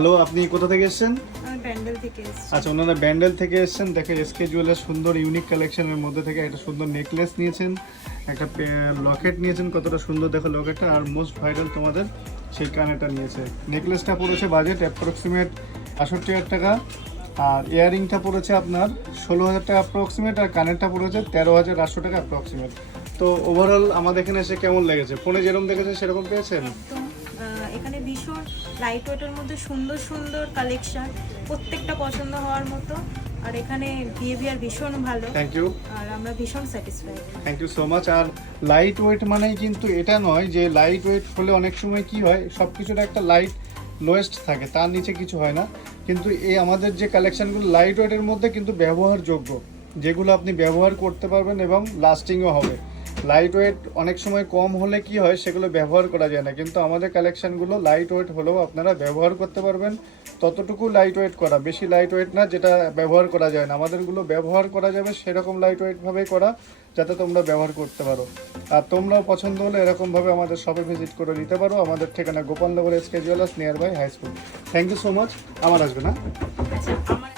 Hello, আপনি কোথা থেকে এসেছেন? আমি ব্যান্ডেল থেকে এসেছি। আচ্ছা, ওনারা ব্যান্ডেল থেকে এসেছেন। দেখে এসকে জুয়েলার্স সুন্দর ইউনিক কালেকশনের মধ্যে থেকে একটা সুন্দর নেকলেস নিয়েছেন, একটা লকেট নিয়েছেন, কতটা সুন্দর দেখো লকেটটা। আর মোস্ট ভাইরাল তোমাদের সেই কানেরটা নিয়েছে। নেকলেসটা পড়েছে বাজেট অ্যাপ্রক্সিমেট ৬৮,০০০ টাকা, আর ইয়াররিংটা পড়েছে আপনার ১৬,০০০ টাকা অ্যাপ্রক্সিমেট, আর কানেরটা পড়েছে ১৩,৮০০ টাকা অ্যাপ্রক্সিমেট। তো ওভারঅল আমাদের এখানে এসে কেমন লেগেছে? ফোনে যেরকম দেখেছেন সেরকম পেয়েছেন? একদম এখানে ভীষণ লাইট ওয়েটের মধ্যে সুন্দর সুন্দর কালেকশন, প্রত্যেকটা পছন্দ হওয়ার মতো। আর এখানে বিহেভিয়ার ভীষণ ভালো, থ্যাংক ইউ। আর আমরা ভীষণ satisfied. Thank you so much. আর লাইট ওয়েট মানেই কিন্তু এটা নয় যে লাইট ওয়েট হলে অনেক সময় কি হয়, সব কিছুর একটা লাইট লোয়েস্ট থাকে, তার নিচে কিছু হয় না। কিন্তু এই আমাদের যে কালেকশানগুলো লাইট ওয়েটের মধ্যে কিন্তু ব্যবহারযোগ্য, যেগুলো আপনি ব্যবহার করতে পারবেন এবং লাস্টিংও হবে। লাইট ওয়েট অনেক সময় কম হলে কি হয়, সেগুলো ব্যবহার করা যায় না, কিন্তু আমাদের কালেকশানগুলো লাইট ওয়েট হলেও আপনারা ব্যবহার করতে পারবেন। ততটুকু লাইট ওয়েট করা, বেশি লাইট ওয়েট না যেটা ব্যবহার করা যায় না। আমাদেরগুলো ব্যবহার করা যাবে সেরকম লাইট ওয়েটভাবেই করা, যাতে তোমরা ব্যবহার করতে পারো। আর তোমরাও পছন্দ হলে এরকমভাবে আমাদের শপে ভিজিট করে নিতে পারো। আমাদের ঠিকানা Gopalnagar SK jewellers, near by high school. Thank you so much. আমার আসবে না। আচ্ছা, আমার